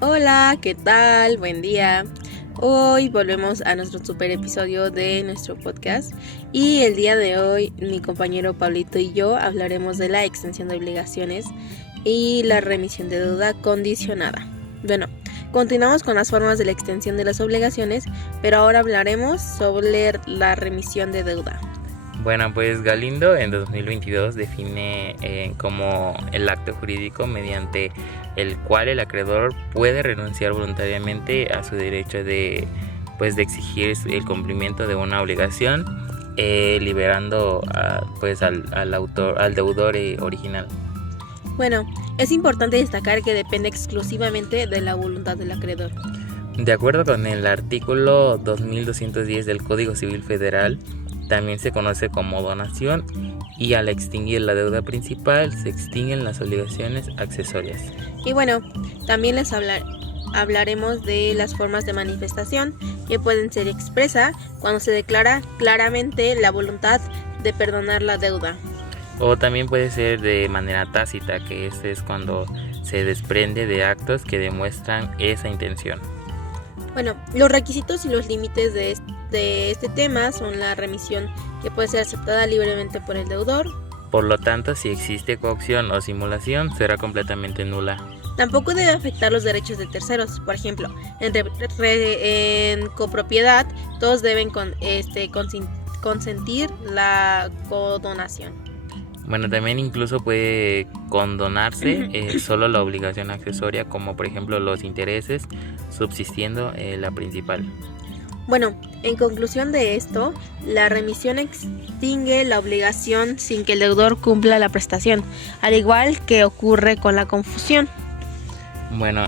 Hola, ¿qué tal? Buen día. Hoy volvemos a nuestro super episodio de nuestro podcast y el día de hoy mi compañero Pablito y yo hablaremos de la extensión de obligaciones y la remisión de deuda condicionada. Bueno, continuamos con las formas de la extensión de las obligaciones, pero ahora hablaremos sobre la remisión de deuda. Bueno, pues Galindo en 2022 define como el acto jurídico mediante el cual el acreedor puede renunciar voluntariamente a su derecho de exigir el cumplimiento de una obligación, liberando al deudor original. Bueno, es importante destacar que depende exclusivamente de la voluntad del acreedor. De acuerdo con el artículo 2210 del Código Civil Federal, también se conoce como donación, y al extinguir la deuda principal se extinguen las obligaciones accesorias. Y bueno, también les hablaremos de las formas de manifestación que pueden ser expresa cuando se declara claramente la voluntad de perdonar la deuda. O también puede ser de manera tácita, que es cuando se desprende de actos que demuestran esa intención. Bueno, los requisitos y los límites de este tema son la remisión, que puede ser aceptada libremente por el deudor. Por lo tanto, si existe coacción o simulación, será completamente nula. Tampoco debe afectar los derechos de terceros. Por ejemplo, en copropiedad, todos deben consentir la codonación. Bueno, también incluso puede condonarse solo la obligación accesoria, como por ejemplo los intereses, subsistiendo la principal. Bueno, en conclusión de esto, la remisión extingue la obligación sin que el deudor cumpla la prestación, al igual que ocurre con la confusión. Bueno,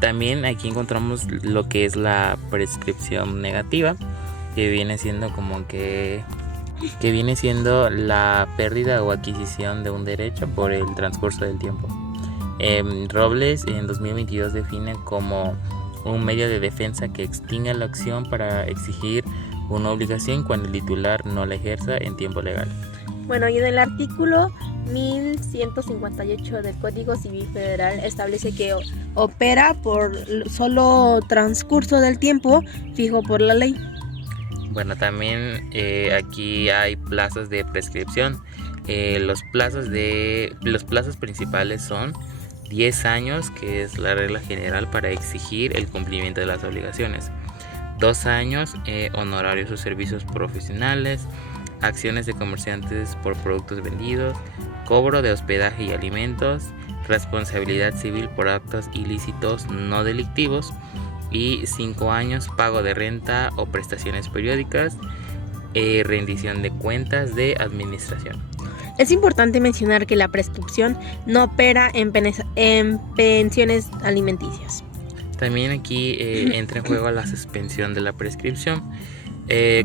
también aquí encontramos lo que es la prescripción negativa, que viene siendo que viene siendo la pérdida o adquisición de un derecho por el transcurso del tiempo. Robles en 2022 define como un medio de defensa que extingue la acción para exigir una obligación cuando el titular no la ejerza en tiempo legal. Bueno, y en el artículo 1158 del Código Civil Federal establece que opera por solo transcurso del tiempo fijo por la ley. Bueno, también aquí hay plazos de prescripción. Los plazos principales son 10 años, que es la regla general para exigir el cumplimiento de las obligaciones. 2 años, honorarios o servicios profesionales, acciones de comerciantes por productos vendidos, cobro de hospedaje y alimentos, responsabilidad civil por actos ilícitos no delictivos, y 5 años, pago de renta o prestaciones periódicas, rendición de cuentas de administración. Es importante mencionar que la prescripción no opera en pensiones alimenticias. También aquí entra en juego la suspensión de la prescripción.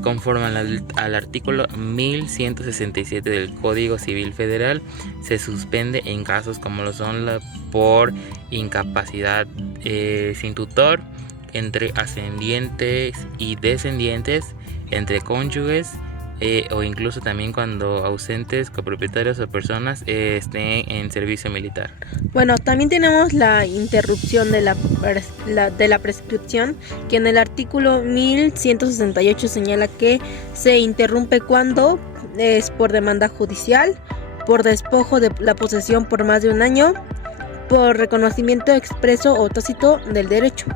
Conforme al artículo 1167 del Código Civil Federal, se suspende en casos como lo son por incapacidad sin tutor, entre ascendientes y descendientes, entre cónyuges, o incluso también cuando ausentes, copropietarios o personas estén en servicio militar. Bueno, también tenemos la interrupción de la prescripción, que en el artículo 1168 señala que se interrumpe cuando es por demanda judicial, por despojo de la posesión por más de un año, por reconocimiento expreso o tácito del derecho.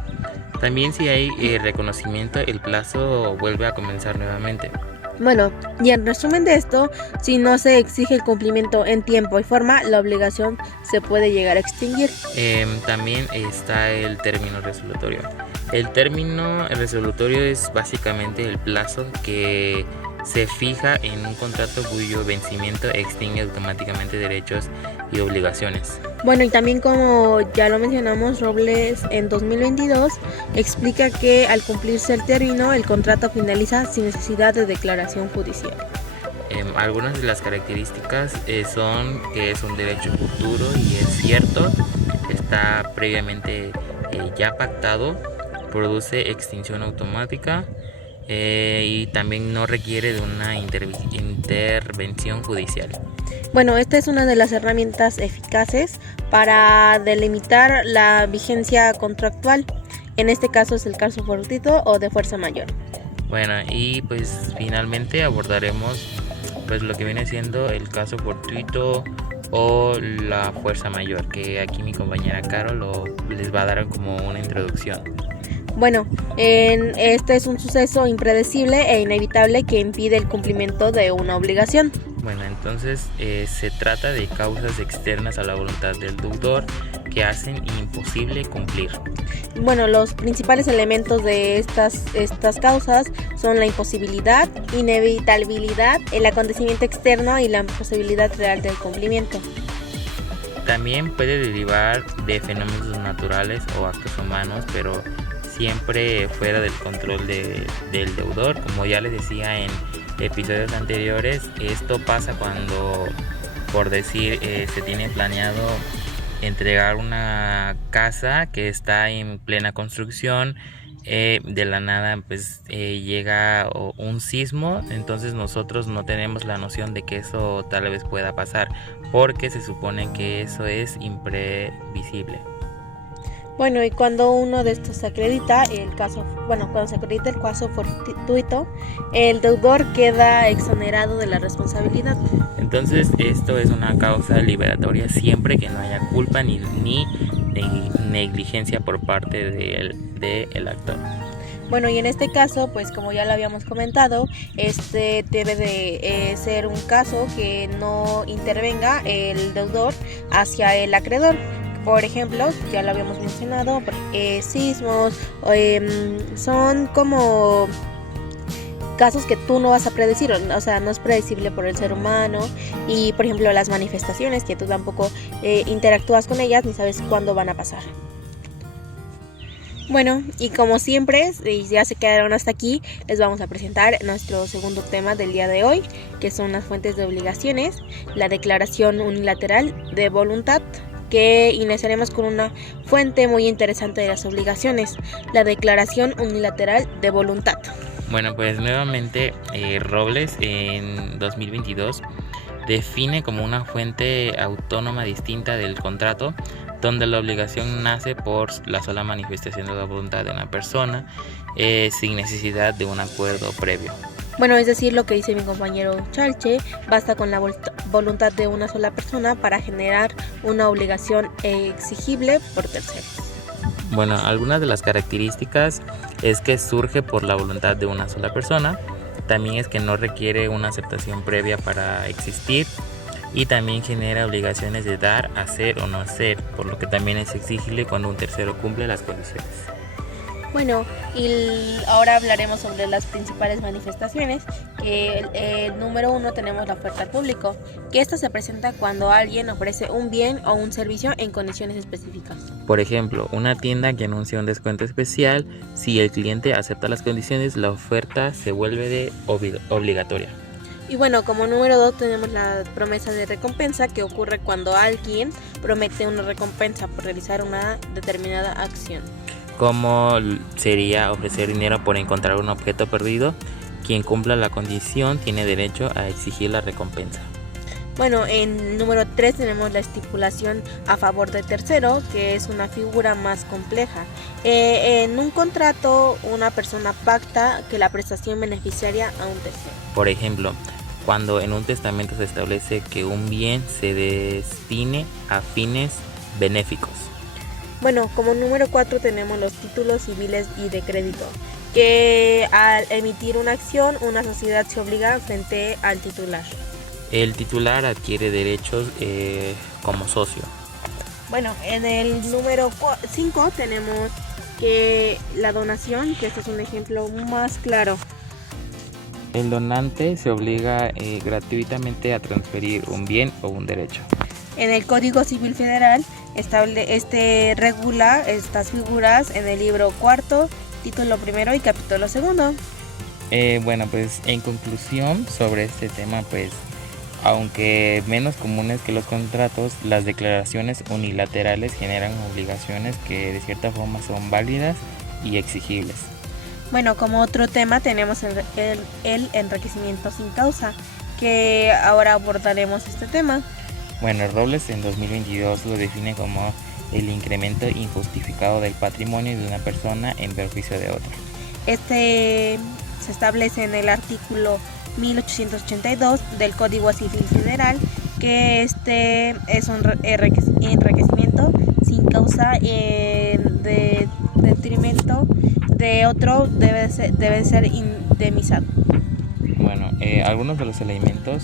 También si hay reconocimiento, el plazo vuelve a comenzar nuevamente. Bueno, y en resumen de esto, si no se exige el cumplimiento en tiempo y forma, la obligación se puede llegar a extinguir. También está el término resolutorio. El término resolutorio es básicamente el plazo que se fija en un contrato cuyo vencimiento extingue automáticamente derechos y obligaciones. Bueno, y también como ya lo mencionamos, Robles en 2022 explica que al cumplirse el término, el contrato finaliza sin necesidad de declaración judicial. Algunas de las características son que es un derecho futuro y es cierto, está previamente ya pactado, produce extinción automática, y también no requiere de una intervención judicial. Bueno, esta es una de las herramientas eficaces para delimitar la vigencia contractual. En este caso es el caso fortuito o de fuerza mayor. Bueno, y pues finalmente abordaremos pues lo que viene siendo el caso fortuito o la fuerza mayor, que aquí mi compañera Caro les va a dar como una introducción. Bueno, este es un suceso impredecible e inevitable que impide el cumplimiento de una obligación. Bueno, entonces se trata de causas externas a la voluntad del deudor que hacen imposible cumplir. Bueno, los principales elementos de estas causas son la imposibilidad, inevitabilidad, el acontecimiento externo y la imposibilidad real del cumplimiento. También puede derivar de fenómenos naturales o actos humanos, pero siempre fuera del control del deudor. Como ya les decía en episodios anteriores, esto pasa cuando, por decir, se tiene planeado entregar una casa que está en plena construcción, de la nada pues llega un sismo, entonces nosotros no tenemos la noción de que eso tal vez pueda pasar, porque se supone que eso es imprevisible. Bueno, y cuando uno de estos se acredita cuando se acredita el caso fortuito, el deudor queda exonerado de la responsabilidad. Entonces esto es una causa liberatoria siempre que no haya culpa ni negligencia por parte del actor. Bueno, y en este caso, pues como ya lo habíamos comentado, este debe de ser un caso que no intervenga el deudor hacia el acreedor. Por ejemplo, ya lo habíamos mencionado, sismos, son como casos que tú no vas a predecir, o sea, no es predecible por el ser humano. Y por ejemplo, las manifestaciones, que tú tampoco interactúas con ellas ni sabes cuándo van a pasar. Bueno, y como siempre, y ya se quedaron hasta aquí, les vamos a presentar nuestro segundo tema del día de hoy, que son las fuentes de obligaciones, la declaración unilateral de voluntad, que iniciaremos con una fuente muy interesante de las obligaciones, la declaración unilateral de voluntad. Bueno, pues nuevamente Robles en 2022 define como una fuente autónoma distinta del contrato, donde la obligación nace por la sola manifestación de la voluntad de una persona, sin necesidad de un acuerdo previo. Bueno, es decir, lo que dice mi compañero Chalche, basta con la voluntad de una sola persona para generar una obligación exigible por terceros. Bueno, algunas de las características es que surge por la voluntad de una sola persona, también es que no requiere una aceptación previa para existir, y también genera obligaciones de dar, hacer o no hacer, por lo que también es exigible cuando un tercero cumple las condiciones. Bueno, y ahora hablaremos sobre las principales manifestaciones, que el número 1 tenemos la oferta al público, que esta se presenta cuando alguien ofrece un bien o un servicio en condiciones específicas. Por ejemplo, una tienda que anuncia un descuento especial, si el cliente acepta las condiciones, la oferta se vuelve obligatoria. Y bueno, como número 2 tenemos la promesa de recompensa, que ocurre cuando alguien promete una recompensa por realizar una determinada acción. Como sería ofrecer dinero por encontrar un objeto perdido, quien cumpla la condición tiene derecho a exigir la recompensa. Bueno, en número 3 tenemos la estipulación a favor de tercero, que es una figura más compleja. En un contrato, una persona pacta que la prestación beneficiaria a un tercero. Por ejemplo, cuando en un testamento se establece que un bien se destine a fines benéficos. Bueno, como número 4 tenemos los títulos civiles y de crédito, que al emitir una acción, una sociedad se obliga frente al titular. El titular adquiere derechos como socio. Bueno, en el número 5 tenemos que la donación, que este es un ejemplo más claro. El donante se obliga gratuitamente a transferir un bien o un derecho. En el Código Civil Federal regula estas figuras en el libro 4, título 1 y capítulo 2. Bueno, pues en conclusión sobre este tema, pues aunque menos comunes que los contratos, las declaraciones unilaterales generan obligaciones que de cierta forma son válidas y exigibles. Bueno, como otro tema tenemos el enriquecimiento sin causa, que ahora abordaremos este tema. Bueno, Robles en 2022 lo define como el incremento injustificado del patrimonio de una persona en perjuicio de otra. Este se establece en el artículo 1882 del Código Civil Federal, que este es un enriquecimiento sin causa de detrimento de otro, debe ser indemnizado. Bueno, algunos de los elementos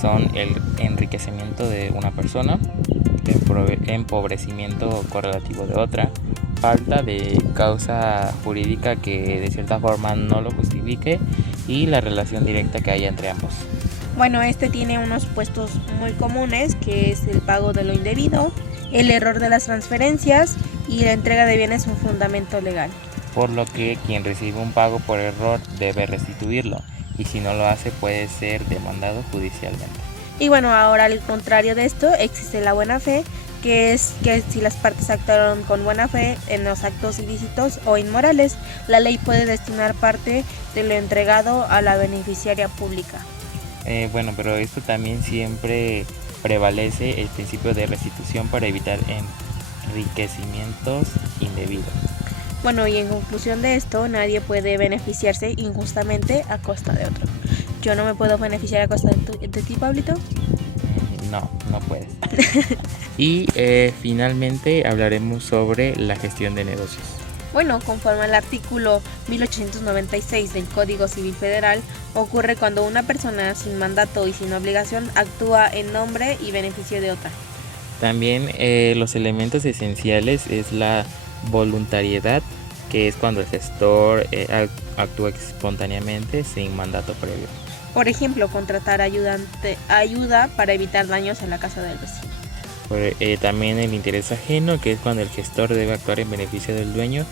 son el enriquecimiento de una persona, empobrecimiento correlativo de otra, falta de causa jurídica que de cierta forma no lo justifique y la relación directa que haya entre ambos. Bueno, este tiene unos supuestos muy comunes, que es el pago de lo indebido, el error de las transferencias y la entrega de bienes un fundamento legal. Por lo que quien recibe un pago por error debe restituirlo y si no lo hace puede ser demandado judicialmente. Y bueno, ahora al contrario de esto existe la buena fe, que es que si las partes actuaron con buena fe en los actos ilícitos o inmorales, la ley puede destinar parte de lo entregado a la beneficiaria pública. Bueno, pero esto también siempre prevalece el principio de restitución para evitar enriquecimientos indebidos. Bueno, y en conclusión de esto, nadie puede beneficiarse injustamente a costa de otro. ¿Yo no me puedo beneficiar a costa de ti, Pablito? No puedes. Y finalmente hablaremos sobre la gestión de negocios. Bueno, conforme al artículo 1896 del Código Civil Federal, ocurre cuando una persona sin mandato y sin obligación actúa en nombre y beneficio de otra. También los elementos esenciales es la voluntariedad, que es cuando el gestor actúa espontáneamente sin mandato previo. Por ejemplo, contratar ayuda para evitar daños en la casa del vecino. También el interés ajeno, que es cuando el gestor debe actuar en beneficio del dueño,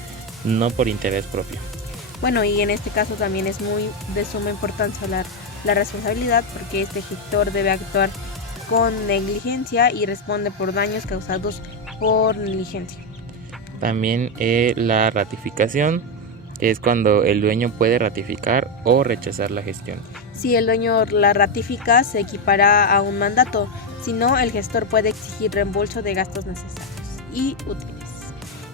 no por interés propio. Bueno, y en este caso también es muy de suma importancia la responsabilidad, porque este gestor debe actuar con negligencia y responde por daños causados por negligencia. También la ratificación, que es cuando el dueño puede ratificar o rechazar la gestión. Si el dueño la ratifica, se equipará a un mandato. Si no, el gestor puede exigir reembolso de gastos necesarios y útiles.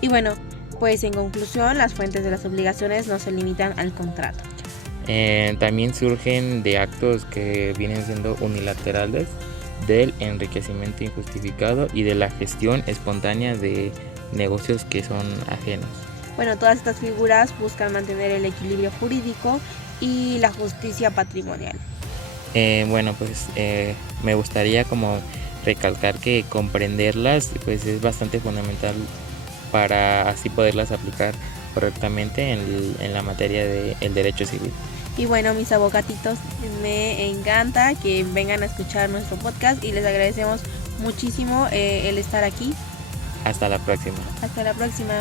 Y bueno, pues en conclusión, las fuentes de las obligaciones no se limitan al contrato. También surgen de actos que vienen siendo unilaterales, del enriquecimiento injustificado y de la gestión espontánea de negocios que son ajenos. Bueno, todas estas figuras buscan mantener el equilibrio jurídico y la justicia patrimonial. Me gustaría como recalcar que comprenderlas pues es bastante fundamental para así poderlas aplicar correctamente en la materia del derecho civil. Y bueno, mis abogatitos, me encanta que vengan a escuchar nuestro podcast y les agradecemos muchísimo el estar aquí. Hasta la próxima. Hasta la próxima.